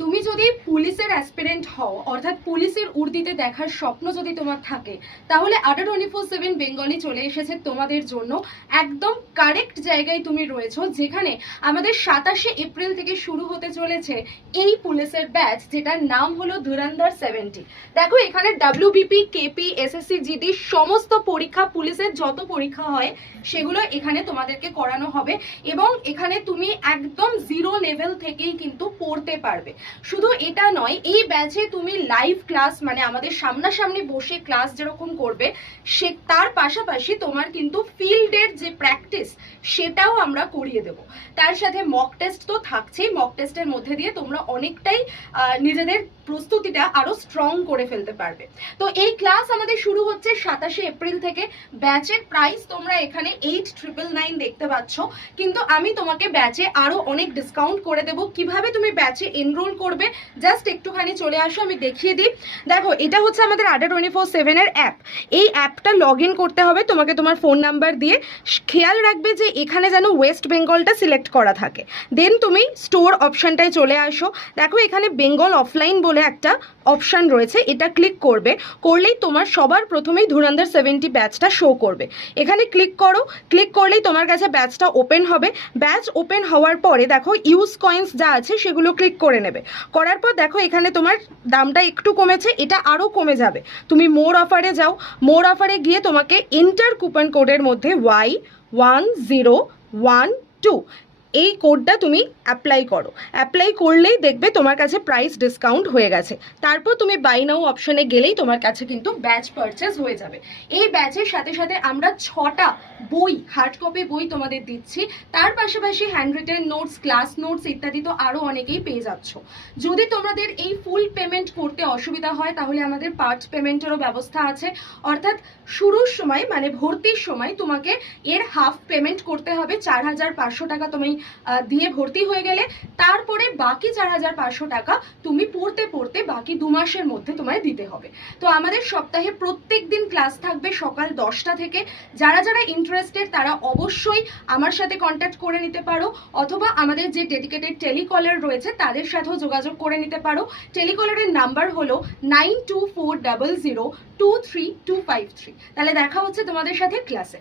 তুমি যদি পুলিশের অ্যাসপিরেন্ট হও, অর্থাৎ পুলিশের উর্দিতে দেখার স্বপ্ন যদি তোমার থাকে, তাহলে আডা 24/7 বেঙ্গলি চলে এসেছে তোমাদের জন্য। একদম কারেক্ট জায়গায় তুমি রয়েছো, যেখানে আমাদের 27শে এপ্রিল থেকে শুরু হতে চলেছে এই পুলিশের ব্যাচ, যেটার নাম হলো ধুরন্ধর 70। দেখো, এখানে WBP, KP, SSC, GD সমস্ত পরীক্ষা, পুলিশের যত পরীক্ষা হয় সেগুলো এখানে তোমাদেরকে করানো হবে। এবং এখানে তুমি একদম জিরো লেভেল থেকেই কিন্তু পড়তে পারবে। শুধু এটা নয়, এই ব্যাচে তুমি লাইভ ক্লাস, মানে আমাদের সামনাসামনি বসে ক্লাস যেরকম করবে, সে তার পাশাপাশি তোমার কিন্তু ফিল্ডের যে প্র্যাকটিস সেটাও আমরা করিয়ে দেব। তার সাথে মক টেস্ট তো থাকছেই। মক টেস্টের মধ্যে দিয়ে তোমরা অনেকটাই নিজেদের প্রস্তুতিটা আরো স্ট্রং করে ফেলতে পারবে। তো এই ক্লাস আমাদের শুরু হচ্ছে 27শে এপ্রিল থেকে। ব্যাচের প্রাইস তোমরা এখানে 8,999 দেখতে পাচ্ছ, কিন্তু আমি তোমাকে ব্যাচে আরো অনেক ডিসকাউন্ট করে দেবো। কিভাবে তুমি ব্যাচে এনরোল করবে জাস্ট একটুখানি চলে আসো, আমি দেখিয়ে দিই। দেখো, এটা হচ্ছে আমাদের আডা 24/7 এর অ্যাপ। এই অ্যাপটা লগ ইন করতে হবে তোমাকে তোমার ফোন নাম্বার দিয়ে। খেয়াল রাখবে যে এখানে যেন ওয়েস্ট বেঙ্গলটা সিলেক্ট করা থাকে। দেন তুমি স্টোর অপশানটায় চলে আসো। দেখো, এখানে বেঙ্গল অফলাইন বলে একটা অপশান রয়েছে, এটা ক্লিক করবে। করলেই তোমার সবার প্রথমেই ধুরন্ধর 70 ব্যাচটা শো করবে। এখানে ক্লিক করো। ক্লিক করলেই তোমার কাছে ব্যাচটা ওপেন হবে। ব্যাচ ওপেন হওয়ার পরে দেখো ইউজ কয়েন্স যা আছে সেগুলো ক্লিক করে নেবে। করার পর দেখো এখানে তোমার দামটা একটু কমেছে, এটা আরও কমে যাবে। তুমি মোর অফারে যাও। মোর অফারে গিয়ে তোমাকে এন্টার কুপন কোডের মধ্যে Y1012 এই কোডটা তুমি অ্যাপ্লাই করো। অ্যাপ্লাই করলেই দেখবে তোমার কাছে প্রাইস ডিসকাউন্ট হয়ে গেছে। তারপর তুমি বাই নাও অপশনে গেলেই তোমার কাছে কিন্তু ব্যাচ পারচেস হয়ে যাবে। এই ব্যাচের সাথে সাথে আমরা 6টা বই, হার্ড কপি বই তোমাদের দিচ্ছি। তার পাশাপাশি hand written notes, class notes ইত্যাদি তো আরও অনেকেই পেয়ে যাচ্ছ। যদি তোমাদের এই ফুল পেমেন্ট করতে অসুবিধা হয়, তাহলে আমাদের পার্ট পেমেন্টেরও ব্যবস্থা আছে। অর্থাৎ শুরুর সময়, মানে ভর্তির সময় তোমাকে এর হাফ পেমেন্ট করতে হবে। 4,500 টাকা তুমি দিয়ে ভর্তি হয়ে গেলে তারপরে বাকি 4,500 টাকা তুমি পড়তে পড়তে বাকি 2 মাসের মধ্যে তোমায় দিতে হবে। তো আমাদের সপ্তাহে প্রত্যেক দিন ক্লাস থাকবে সকাল 10টা থেকে। যারা যারা ইন্টারেস্টেড তারা অবশ্যই আমার সাথে কন্ট্যাক্ট করে নিতে পারো, অথবা আমাদের যে ডেডিকেটেড টেলিকলার রয়েছে তাদের সাথেও যোগাযোগ করে নিতে পারো। টেলিকলারের নাম্বার হলো 9240023253। তাহলে দেখা হচ্ছে তোমাদের সাথে ক্লাসে।